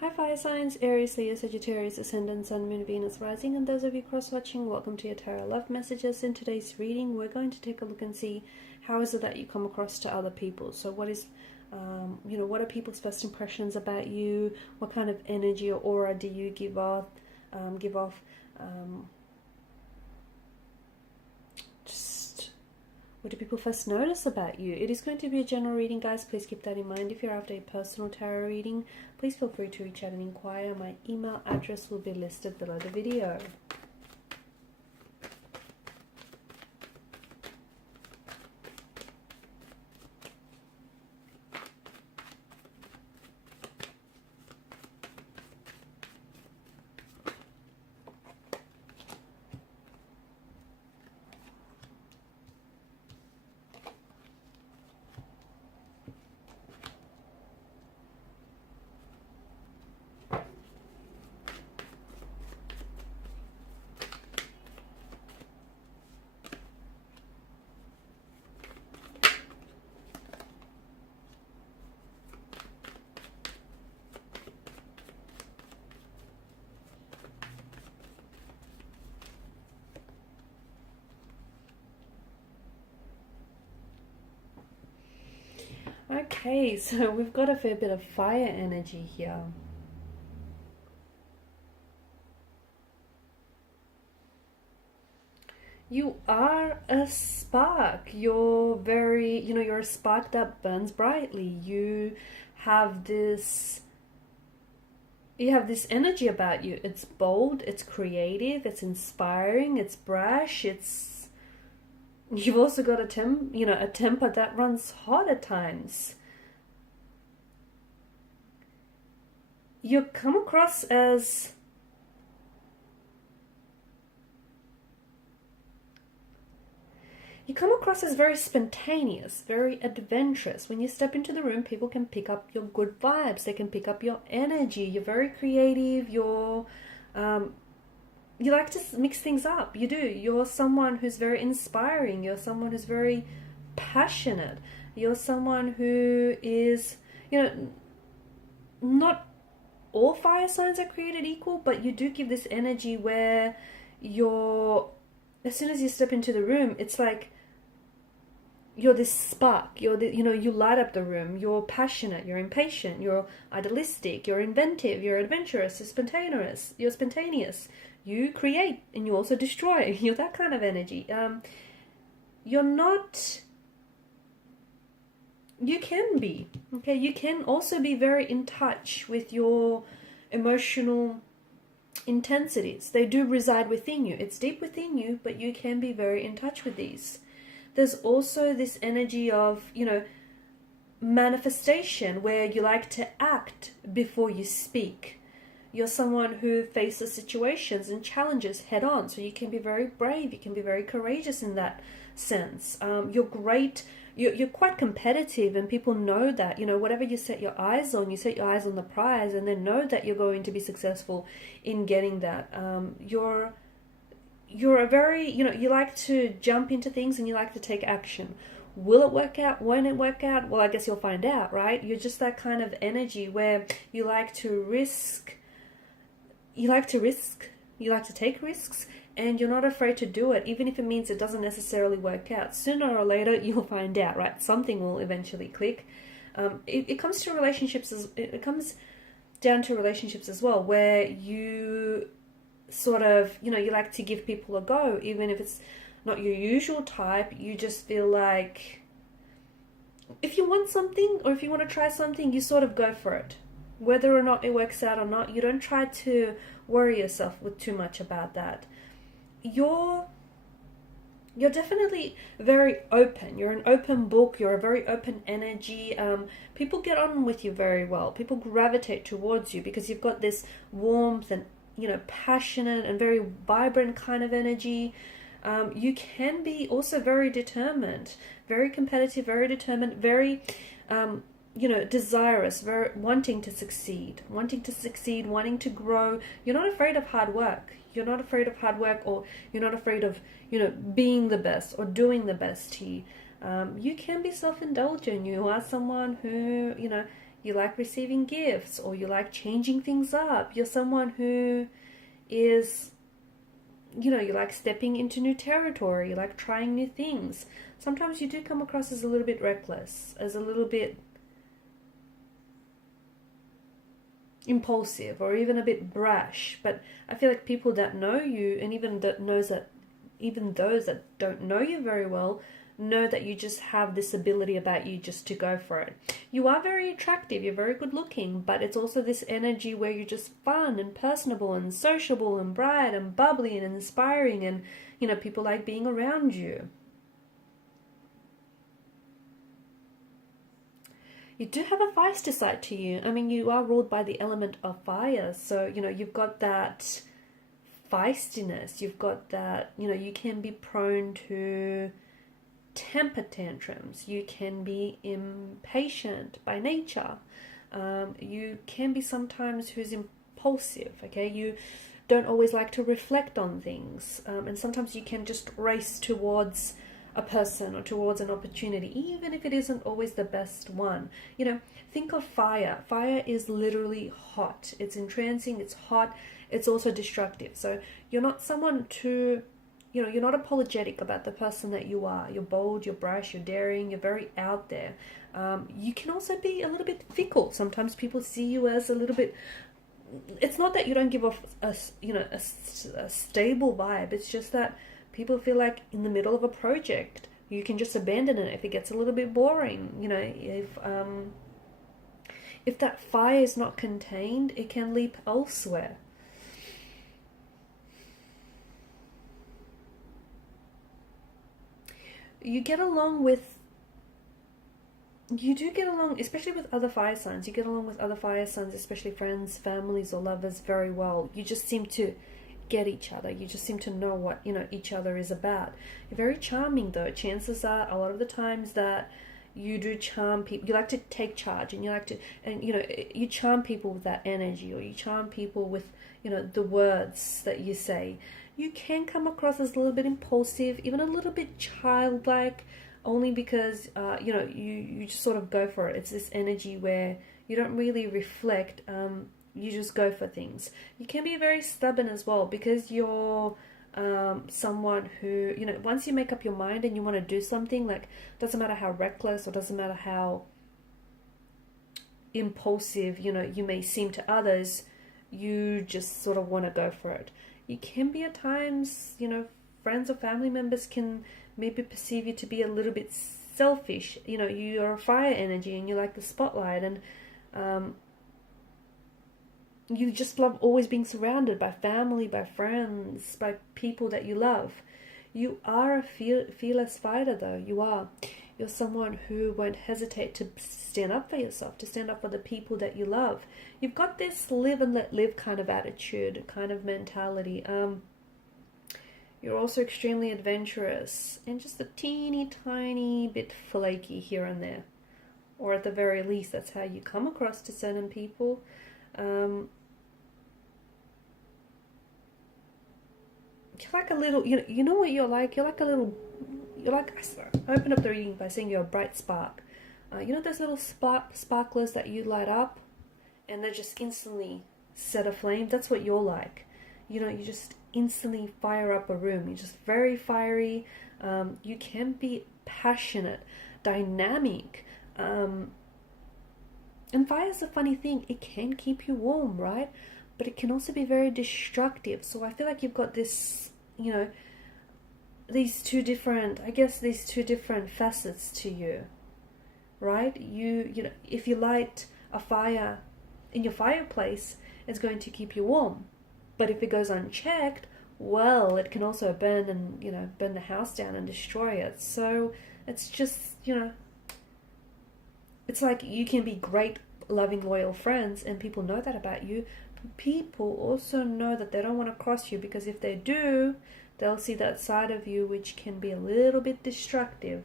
Hi fire signs, Aries, Leo, Sagittarius, Ascendant, Sun, Moon, Venus, Rising, and those of you cross-watching, welcome to your Tarot Love Messages. In today's reading, we're going to take a look and see how is it that you come across to other people. So what is, what are people's first impressions about you? What kind of energy or aura do you give off? Just what do people first notice about you? It is going to be a general reading, guys. Please keep that in mind. If you're after a personal tarot reading, please feel free to reach out and inquire. My email address will be listed below the video. Okay, so we've got a fair bit of fire energy here. You are a spark. You're very, you're a spark that burns brightly. Have this you have this energy about you. It's bold, it's creative, it's inspiring, it's brash, you've also got a temper that runs hot at times. You come across as very spontaneous, very adventurous. When you step into the room, people can pick up your good vibes. They can pick up your energy. You're very creative. You like to mix things up. You do. You're someone who's very inspiring. You're someone who's very passionate. You're someone who is, not all fire signs are created equal, but you do give this energy where as soon as you step into the room, it's like you're this spark. You light up the room. You're passionate. You're impatient. You're idealistic. You're inventive. You're adventurous. You're spontaneous. You create and you also destroy. You're that kind of energy. You can be, okay? You can also be very in touch with your emotional intensities. They do reside within you. It's deep within you, but you can be very in touch with these. There's also this energy of, manifestation, where you like to act before you speak. You're someone who faces situations and challenges head on, so you can be very brave. You can be very courageous in that sense. You're great. You're quite competitive, and people know that. Whatever you set your eyes on, you set your eyes on the prize, and then know that you're going to be successful in getting that. You're a very, you like to jump into things and you like to take action. Will it work out? Won't it work out? Well, I guess you'll find out, right? You're just that kind of energy where you like to risk. You like to take risks, and you're not afraid to do it, even if it means it doesn't necessarily work out. Sooner or later, you'll find out, right? Something will eventually click. It comes to relationships. It comes down to relationships as well, where you sort of, you like to give people a go, even if it's not your usual type. You just feel like if you want something, or if you want to try something, you sort of go for it. Whether or not it works out or not, you don't try to worry yourself with too much about that. You're definitely very open. You're an open book. You're a very open energy. People get on with you very well. People gravitate towards you because you've got this warmth and, passionate and very vibrant kind of energy. You can be also very determined, very competitive, very determined, very, desirous, very wanting to succeed, wanting to grow. You're not afraid of hard work. You're not afraid of hard work, or you're not afraid of, being the best or doing the best here. You can be self-indulgent. You are someone who, you like receiving gifts, or you like changing things up. You're someone who is, you like stepping into new territory, you like trying new things. Sometimes you do come across as a little bit reckless, as a little bit impulsive, or even a bit brash. But I feel like people that know you, and even those that don't know you very well, know that you just have this ability about you just to go for it. You are very attractive, you're very good looking, but it's also this energy where you're just fun and personable and sociable and bright and bubbly and inspiring, and people like being around you. You do have a feisty side to you. I mean, you are ruled by the element of fire, so you've got that feistiness, you've got that, you can be prone to temper tantrums, you can be impatient by nature, you can be sometimes who's impulsive, okay? You don't always like to reflect on things, and sometimes you can just race towards a person or towards an opportunity, even if it isn't always the best one. Think of fire. Fire is literally hot. It's entrancing, it's hot, it's also destructive. So you're not someone to, you're not apologetic about the person that you are. You're bold, you're brash, you're daring, you're very out there. You can also be a little bit fickle. Sometimes people see you as a little bit, it's not that you don't give off a stable vibe. It's just that people feel like in the middle of a project, you can just abandon it if it gets a little bit boring. If that fire is not contained, it can leap elsewhere. You do get along, especially with other fire signs. You get along with other fire signs, especially friends, families, or lovers, very well. You just seem to get each other. You just seem to know what each other is about. You're very charming, though. Chances are a lot of the times that you do charm people. You like to take charge, and you charm people with that energy, or you charm people with the words that you say. You can come across as a little bit impulsive, even a little bit childlike, only because you just sort of go for it. It's this energy where you don't really reflect. You just go for things. You can be very stubborn as well, because you're someone who, once you make up your mind and you want to do something, like, doesn't matter how reckless or doesn't matter how impulsive, you may seem to others, you just sort of want to go for it. You can be at times, friends or family members can maybe perceive you to be a little bit selfish. You're a fire energy and you like the spotlight, and you just love always being surrounded by family, by friends, by people that you love. You are a fearless fighter, though. You are. You're someone who won't hesitate to stand up for yourself, to stand up for the people that you love. You've got this live and let live kind of attitude, kind of mentality. You're also extremely adventurous and just a teeny tiny bit flaky here and there. Or at the very least, that's how you come across to certain people. You're like a little, you know what you're like? You're like, I open up the reading by saying you're a bright spark. Those little sparklers that you light up and they just instantly set aflame? That's what you're like. You just instantly fire up a room. You're just very fiery. You can be passionate, dynamic. And fire's a funny thing. It can keep you warm, right? But it can also be very destructive. So I feel like you've got this, these two different facets to you, right? If you light a fire in your fireplace, it's going to keep you warm. But if it goes unchecked, well, it can also burn and, burn the house down and destroy it. So it's just, it's like you can be great, loving, loyal friends, and people know that about you. People also know that they don't want to cross you, because if they do, they'll see that side of you which can be a little bit destructive.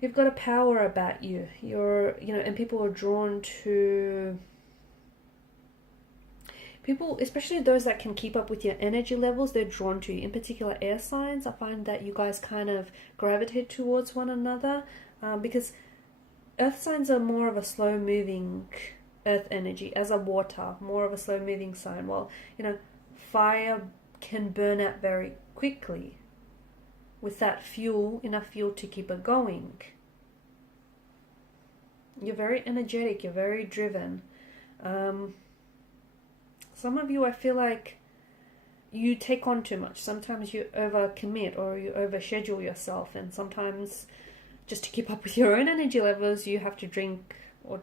You've got a power about you. And people are drawn to people, especially those that can keep up with your energy levels. They're drawn to you. In particular, air signs. I find that you guys kind of gravitate towards one another, because Earth signs are more of a slow moving earth energy, as a water, more of a slow moving sign. While, fire can burn out very quickly with that fuel, enough fuel to keep it going. You're very energetic, you're very driven. Some of you, I feel like you take on too much. Sometimes you overcommit or you overschedule yourself, and sometimes just to keep up with your own energy levels, you have to drink or,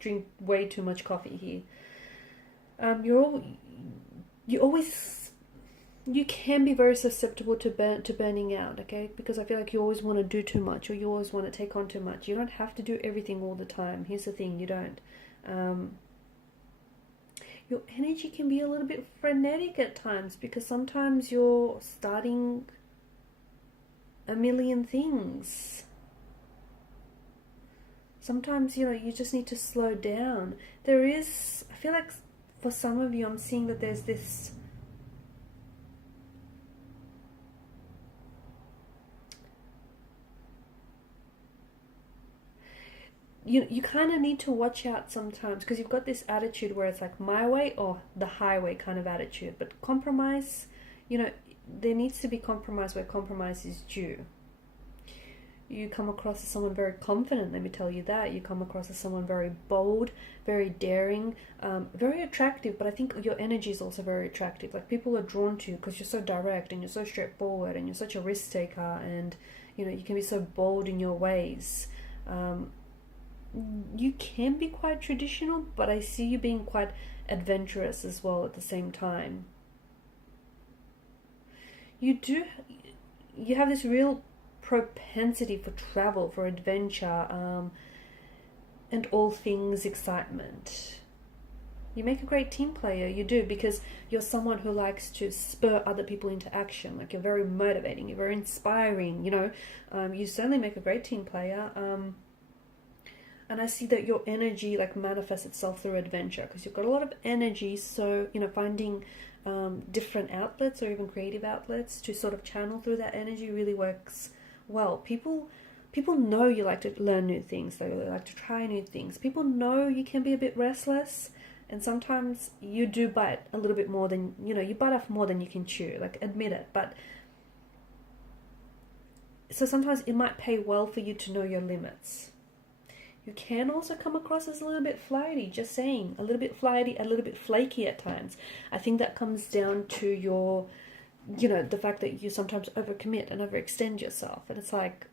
drink way too much coffee here. You can be very susceptible to burning out, okay? Because I feel like you always want to do too much, or you always want to take on too much. You don't have to do everything all the time. Here's the thing, you don't. Your energy can be a little bit frenetic at times, because sometimes you're starting a million things. Sometimes, you just need to slow down. I feel like for some of you, I'm seeing that there's this you kind of need to watch out sometimes, because you've got this attitude where it's like my way or the highway kind of attitude. But compromise, there needs to be compromise where compromise is due. You come across as someone very confident, let me tell you that. You come across as someone very bold, very daring, very attractive, but I think your energy is also very attractive. Like, people are drawn to you because you're so direct and you're so straightforward and you're such a risk taker, and you can be so bold in your ways. You can be quite traditional, but I see you being quite adventurous as well at the same time. You have this real propensity for travel, for adventure, and all things excitement. You make a great team player, you do, because you're someone who likes to spur other people into action. Like, you're very motivating, you're very inspiring, you certainly make a great team player. And I see that your energy manifests itself through adventure, because you've got a lot of energy. So, finding different outlets or even creative outlets to sort of channel through that energy really works well. People know you like to learn new things. They like to try new things. People know you can be a bit restless, and sometimes you do bite a little bit more than, you bite off more than you can chew. Admit it. But so sometimes it might pay well for you to know your limits. You can also come across as a little bit flighty, just saying. A little bit flighty, a little bit flaky at times. I think that comes down to your, the fact that you sometimes overcommit and overextend yourself. And it's like,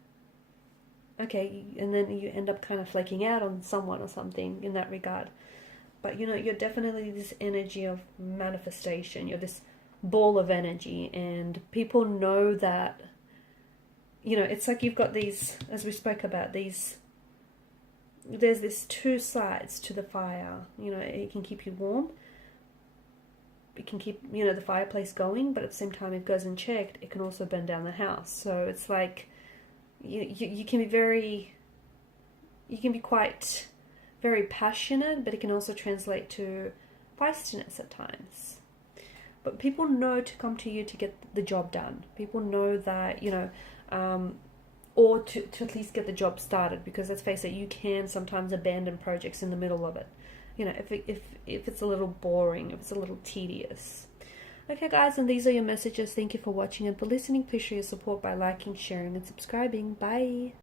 okay, and then you end up kind of flaking out on someone or something in that regard. But, you're definitely this energy of manifestation. You're this ball of energy, and people know that, it's like you've got these, as we spoke about, there's this two sides to the fire. It can keep you warm. It can keep, the fireplace going, but at the same time, if it goes unchecked, it can also burn down the house. So it's like, you can be quite very passionate, but it can also translate to feistiness at times. But people know to come to you to get the job done. People know that, or to at least get the job started, because let's face it, you can sometimes abandon projects in the middle of it. If it's a little boring, if it's a little tedious. Okay, guys, and these are your messages. Thank you for watching and for listening. Please show your support by liking, sharing, and subscribing. Bye.